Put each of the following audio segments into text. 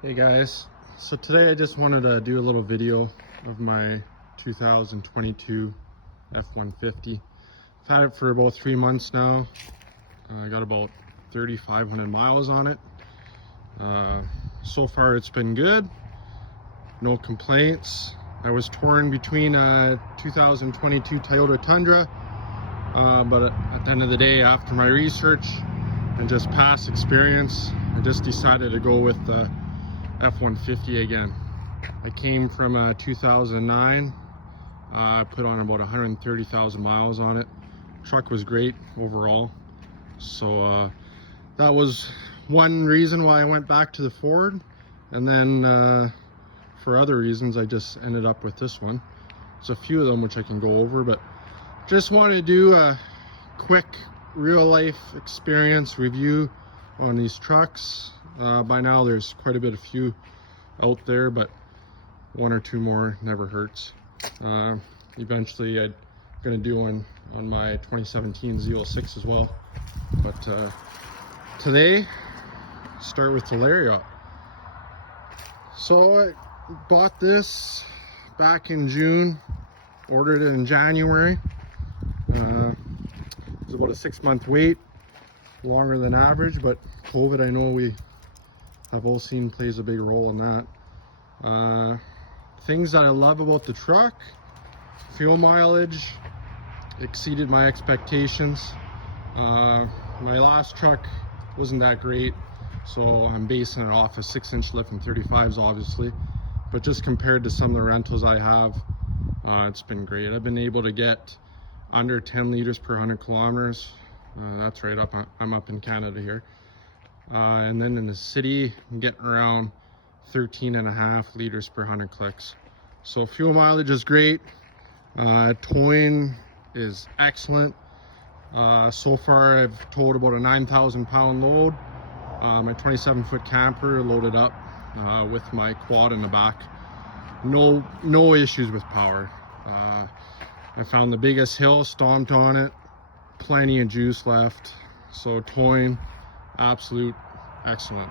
Hey guys, so today I just wanted to do a little video of my 2022 F-150. I've had it for about 3 months now. I got about 3,500 miles on it. So far it's been good, no complaints. I was torn between a 2022 Toyota Tundra, but at the end of the day, after my research and just past experience, I just decided to go with the F-150 again. I came from a 2009. I put on about 130,000 miles on it. Truck was great overall. So that was one reason why I went back to the Ford. And then for other reasons, I just ended up with this one. There's a few of them which I can go over, but just want to do a quick real life experience review on these trucks. By now there's quite a bit of few out there, but one or two more never hurts. Eventually I'm gonna do on my 2017 Z06 as well, but today start with the Lariat. So I bought this back in June, ordered it in January. It was about a 6-month wait, longer than average, but COVID, I know we have all seen, plays a big role in that. Things that I love about the truck: fuel mileage exceeded my expectations. My last truck wasn't that great, so I'm basing it off a 6-inch lift and 35s obviously, but just compared to some of the rentals I have, it's been great. I've been able to get under 10 liters per 100 kilometers. That's right, I'm up in Canada here. And then in the city, I'm getting around 13.5 liters per 100 clicks. So fuel mileage is great. Towing is excellent. So far I've towed about a 9,000 pound load. My 27-foot camper loaded up with my quad in the back. No issues with power. I found the biggest hill, stomped on it, plenty of juice left. So towing, absolute excellent.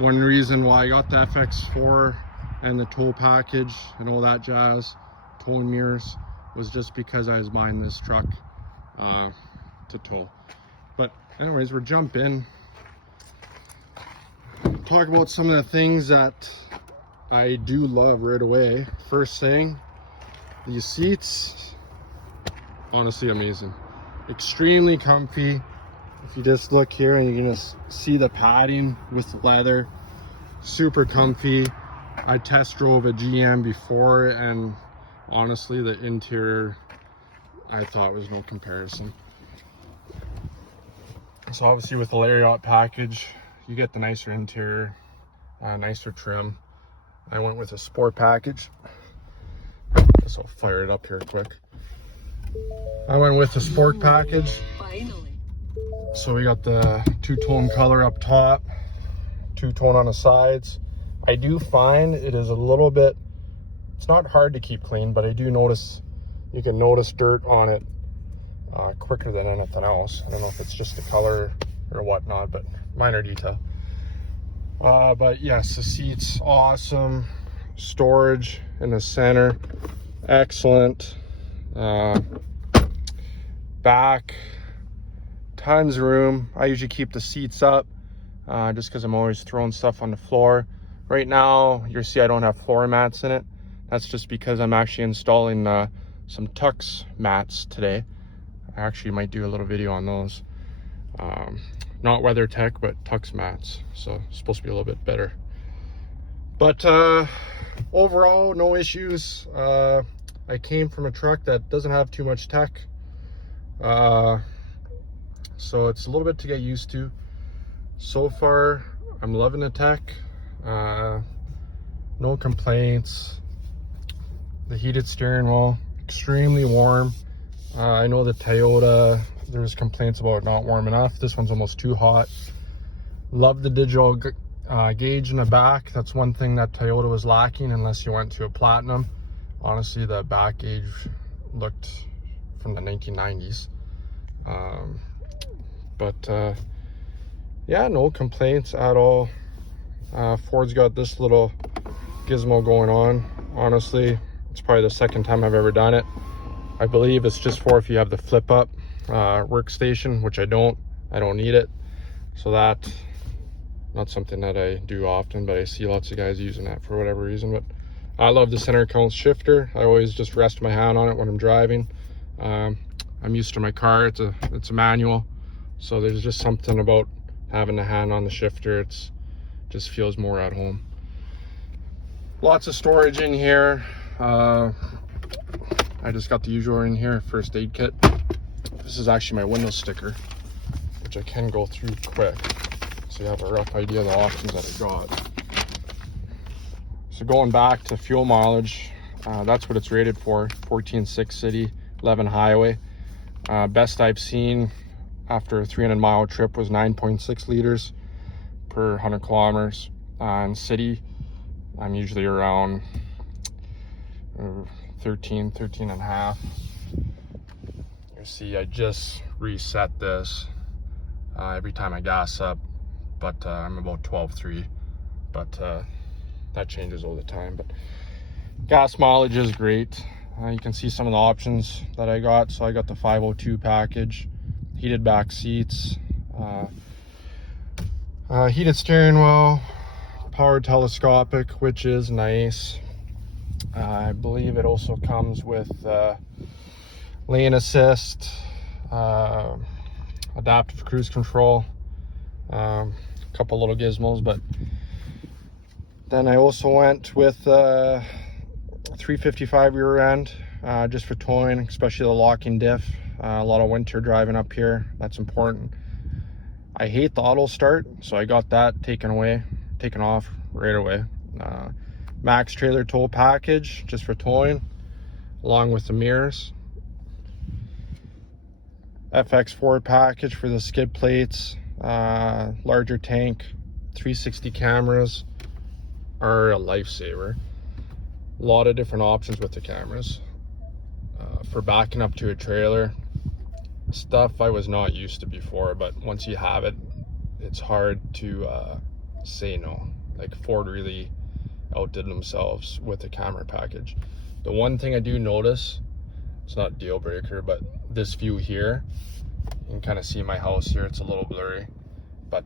One reason why I got the FX4 and the tow package and all that jazz, towing mirrors, was just because I was buying this truck to tow. But anyways, we'll jump in, talk about some of the things that I do love right away. First thing, these seats, honestly amazing, extremely comfy. If you just look here and you're gonna see the padding with the leather, super comfy. I test drove a GM before, and honestly the interior I thought was no comparison. So obviously with the Lariat package, you get the nicer interior, nicer trim. I went with a sport package. Guess I'll fire it up here quick. I went with the sport package. So we got the two-tone color up top, two-tone on the sides. I do find it is a little bit, it's not hard to keep clean, but I do notice, you can notice dirt on it quicker than anything else. I don't know if it's just the color or whatnot, but minor detail. But yes, the seats, awesome. Storage in the center, excellent. Back, tons of room. I usually keep the seats up just because I'm always throwing stuff on the floor. Right now, you'll see I don't have floor mats in it. That's just because I'm actually installing some Tux mats today. I actually might do a little video on those. Not WeatherTech, but Tux mats. So it's supposed to be a little bit better. But overall, no issues. I came from a truck that doesn't have too much tech. So it's a little bit to get used to. So far, I'm loving the tech. No complaints. The heated steering wheel, extremely warm. I know the Toyota, there's complaints about it not warm enough. This one's almost too hot. Love the digital gauge in the back. That's one thing that Toyota was lacking unless you went to a Platinum. Honestly, the back gauge looked from the 1990s. But yeah, no complaints at all. Ford's got this little gizmo going on. Honestly, it's probably the second time I've ever done it. I believe it's just for if you have the flip up workstation, which I don't need it. So that, not something that I do often, but I see lots of guys using that for whatever reason. But I love the center console shifter. I always just rest my hand on it when I'm driving. I'm used to my car, it's a manual. So there's just something about having the hand on the shifter. It's just feels more at home. Lots of storage in here. I just got the usual in here, first aid kit. This is actually my window sticker, which I can go through quick so you have a rough idea of the options that I got. So going back to fuel mileage, that's what it's rated for, 14.6 city, 11 highway. Best I've seen after a 300-mile trip was 9.6 liters per 100 kilometers. In city, I'm usually around 13 and a half. You see, I just reset this every time I gas up, but I'm about 12.3, but that changes all the time. But gas mileage is great. You can see some of the options that I got. So I got the 502 package, heated back seats, heated steering wheel, power telescopic, which is nice. I believe it also comes with lane assist, adaptive cruise control, a couple little gizmos. But then I also went with 355 rear end, just for towing, especially the locking diff. A lot of winter driving up here, that's important. I hate the auto start, so I got that taken off right away. Max trailer tow package, just for towing, along with the mirrors. FX4 package for the skid plates, larger tank, 360 cameras are a lifesaver. A lot of different options with the cameras. For backing up to a trailer, stuff I was not used to before, but once you have it, it's hard to say no. Like Ford really outdid themselves with the camera package. The one thing I do notice, it's not a deal breaker, but this view here, you can kind of see my house here, it's a little blurry, but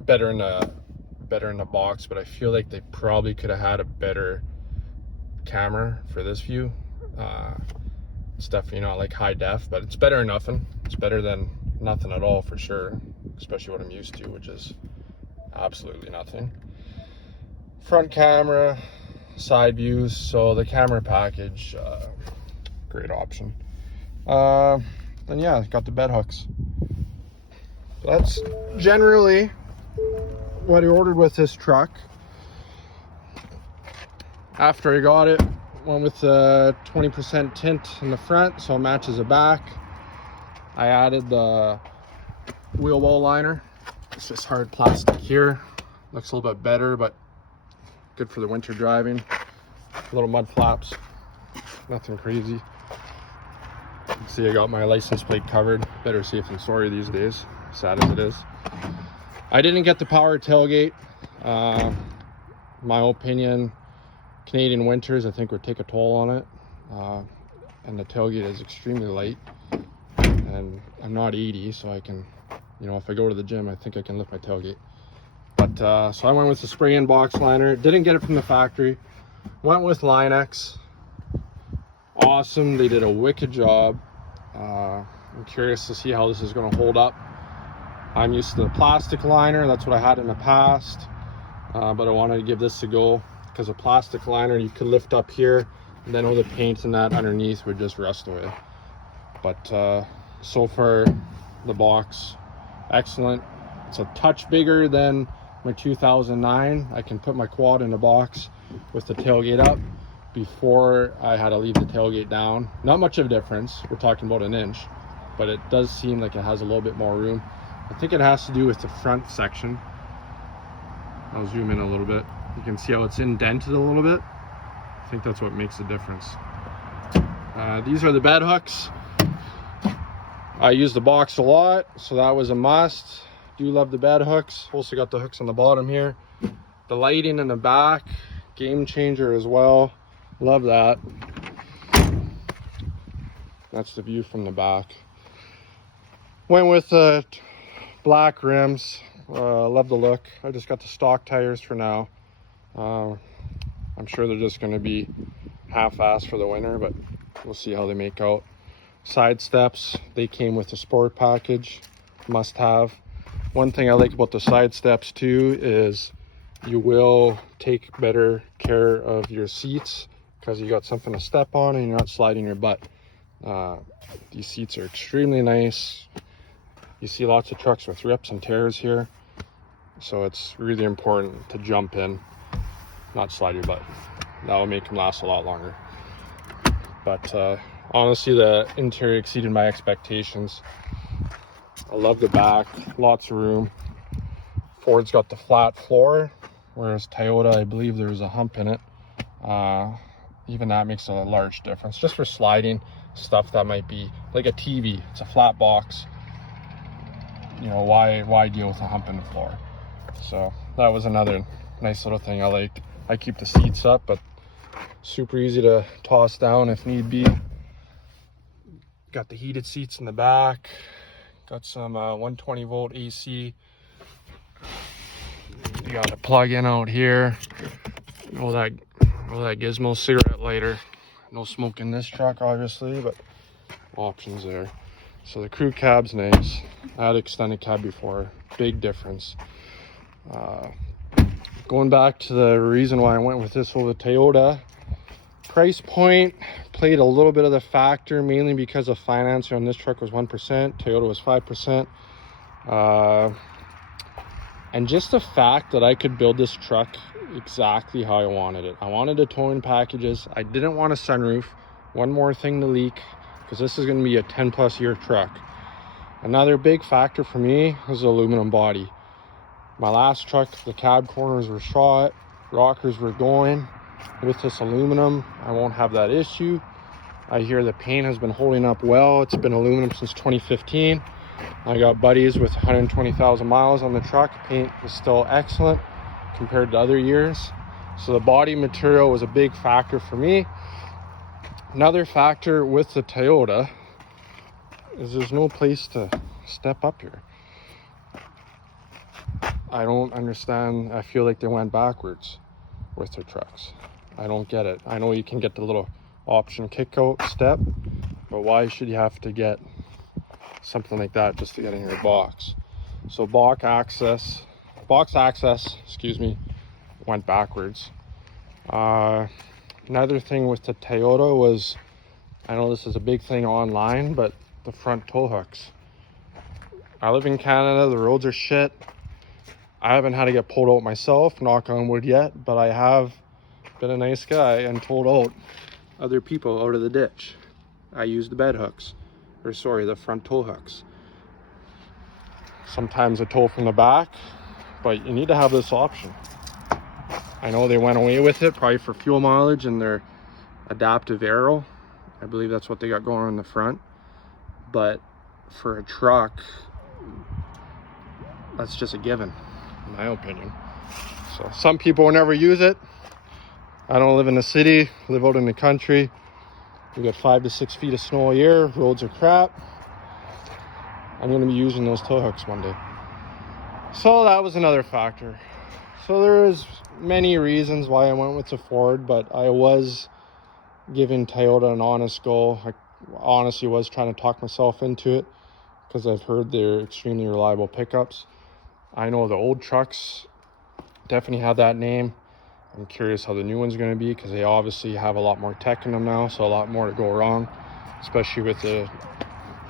better in the box. But I feel like they probably could have had a better camera for this view. It's definitely not like high def, but it's better than nothing. It's better than nothing at all for sure, especially what I'm used to, which is absolutely nothing. Front camera, side views, so the camera package, great option. Then yeah, got the bed hooks. That's generally what I ordered with this truck. After I got it, went with the 20% tint in the front so it matches the back. I added the wheel well liner. It's just hard plastic here. Looks a little bit better, but good for the winter driving. Little mud flaps, nothing crazy. You can see I got my license plate covered. Better safe than sorry these days, sad as it is. I didn't get the power tailgate. My opinion, Canadian winters I think would take a toll on it, and the tailgate is extremely light, and I'm not 80, so I can, you know, if I go to the gym I think I can lift my tailgate. But so I went with the spray-in box liner. Didn't get it from the factory, went with Line-X. Awesome, they did a wicked job. I'm curious to see how this is going to hold up. I'm used to the plastic liner, that's what I had in the past, but I wanted to give this a go, because a plastic liner you could lift up here, and then all the paint and that underneath would just rust away. But so far the box, excellent. It's a touch bigger than my 2009. I can put my quad in the box with the tailgate up. Before I had to leave the tailgate down. Not much of a difference, we're talking about an inch, but it does seem like it has a little bit more room. I think it has to do with the front section. I'll zoom in a little bit. You can see how it's indented a little bit. I think that's what makes the difference. These are the bed hooks. I use the box a lot, so that was a must. Do love the bed hooks. Also got the hooks on the bottom here. The lighting in the back, game changer as well. Love that. That's the view from the back. Went with black rims. Love the look. I just got the stock tires for now. I'm sure they're just going to be half-assed for the winter, but we'll see how they make out. Side steps, they came with the sport package, must have. One thing I like about the side steps too is you will take better care of your seats because you got something to step on and you're not sliding your butt. These seats are extremely nice. You see lots of trucks with rips and tears here, so it's really important to jump in, not slide your butt. That will make them last a lot longer. But honestly, the interior exceeded my expectations. I love the back, lots of room. Ford's got the flat floor, whereas Toyota, I believe there's a hump in it. Even that makes a large difference. Just for sliding stuff that might be like a TV, it's a flat box. You know, why deal with a hump in the floor? So that was another nice little thing I liked. I keep the seats up, but super easy to toss down if need be. Got the heated seats in the back. Got some 120 volt AC. You got a plug-in out here. All that gizmo cigarette lighter. No smoke in this truck, obviously, but options there. So the crew cab's nice. I had extended cab before. Big difference. Going back to the reason why I went with this over Toyota, price point played a little bit of the factor, mainly because of financing on this truck was 1%, Toyota was 5%. And just the fact that I could build this truck exactly how I wanted it. I wanted the towing packages. I didn't want a sunroof. One more thing to leak, because this is going to be a 10+ year truck. Another big factor for me was the aluminum body. My last truck, the cab corners were shot, rockers were going. With this aluminum, I won't have that issue. I hear the paint has been holding up well. It's been aluminum since 2015. I got buddies with 120,000 miles on the truck. Paint is still excellent compared to other years. So the body material was a big factor for me. Another factor with the Toyota is there's no place to step up here. I don't understand. I feel like they went backwards with their trucks. I don't get it. I know you can get the little option kick out step, but why should you have to get something like that just to get in your box? So box access, excuse me, went backwards. Another thing with the Toyota was, I know this is a big thing online, but the front tow hooks. I live in Canada, the roads are shit. I haven't had to get pulled out myself, knock on wood yet, but I have been a nice guy and pulled out other people out of the ditch. I use the bed hooks, or sorry, the front tow hooks. Sometimes a tow from the back, but you need to have this option. I know they went away with it, probably for fuel mileage and their adaptive aero. I believe that's what they got going on in the front. But for a truck, that's just a given, in my opinion. So some people will never use it. I don't live in the city, live out in the country. We get 5 to 6 feet of snow a year, roads are crap. I'm gonna be using those tow hooks one day. So that was another factor. So there is many reasons why I went with the Ford, but I was giving Toyota an honest go. I honestly was trying to talk myself into it because I've heard they're extremely reliable pickups. I know the old trucks definitely have that name. I'm curious how the new one's going to be because they obviously have a lot more tech in them now, so a lot more to go wrong, especially with the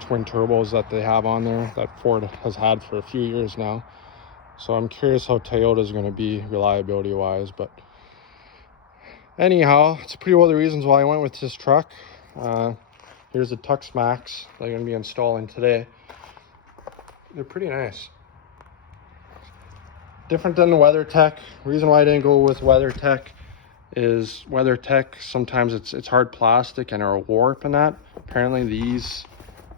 twin turbos that they have on there that Ford has had for a few years now. So I'm curious how Toyota is going to be reliability wise, but anyhow, it's pretty well the reasons why I went with this truck. Here's the Tux Max that I'm going to be installing today. They're pretty nice. Different than the WeatherTech. Reason why I didn't go with WeatherTech is WeatherTech, sometimes it's hard plastic and are warp and that. Apparently these,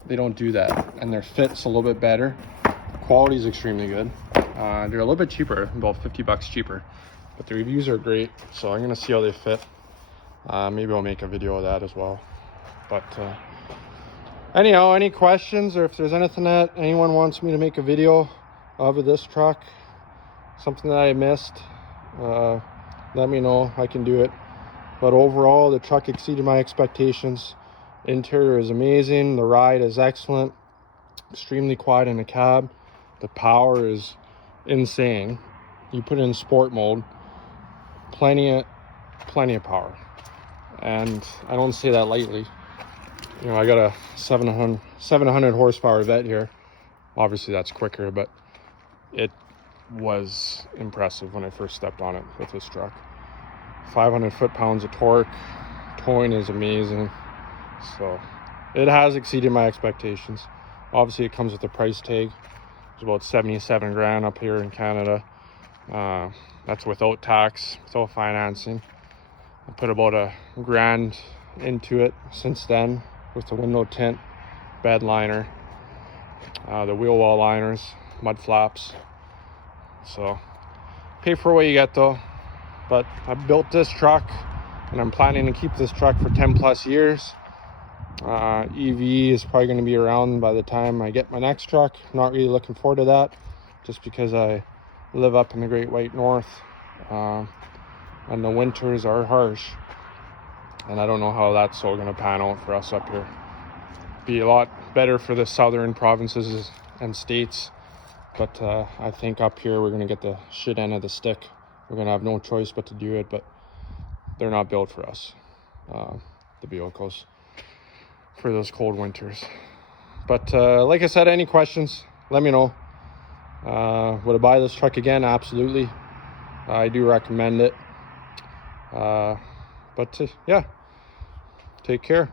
they don't do that, and their fit's a little bit better. Quality is extremely good. They're a little bit cheaper, about 50 bucks cheaper, but the reviews are great. So I'm gonna see how they fit. Maybe I'll make a video of that as well. But anyhow, any questions, or if there's anything that anyone wants me to make a video of this truck, something that I missed, let me know. I can do it. But overall, the truck exceeded my expectations. Interior is amazing. The ride is excellent. Extremely quiet in the cab. The power is insane. You put it in sport mode, plenty of power. And I don't say that lightly. You know, I got a 700 horsepower Vet here. Obviously that's quicker, but it was impressive when I first stepped on it with this truck. 500 foot-pounds of torque. Towing is amazing. So it has exceeded my expectations. Obviously it comes with a price tag. It's about 77 grand up here in Canada. That's without tax, without financing. I put about a grand into it since then, with the window tint, bed liner, the wheel well liners, mud flaps. So pay for what you get though. But I built this truck and I'm planning to keep this truck for 10 plus years. EV is probably going to be around by the time I get my next truck. Not really looking forward to that, just because I live up in the Great White North, and the winters are harsh, and I don't know how that's all going to pan out for us up here. Be a lot better for the southern provinces and states, but I think up here we're going to get the shit end of the stick. We're going to have no choice but to do it, but they're not built for us, the vehicles, for those cold winters. But like I said, any questions, let me know. Would I buy this truck again? Absolutely. I do recommend it. But yeah, take care.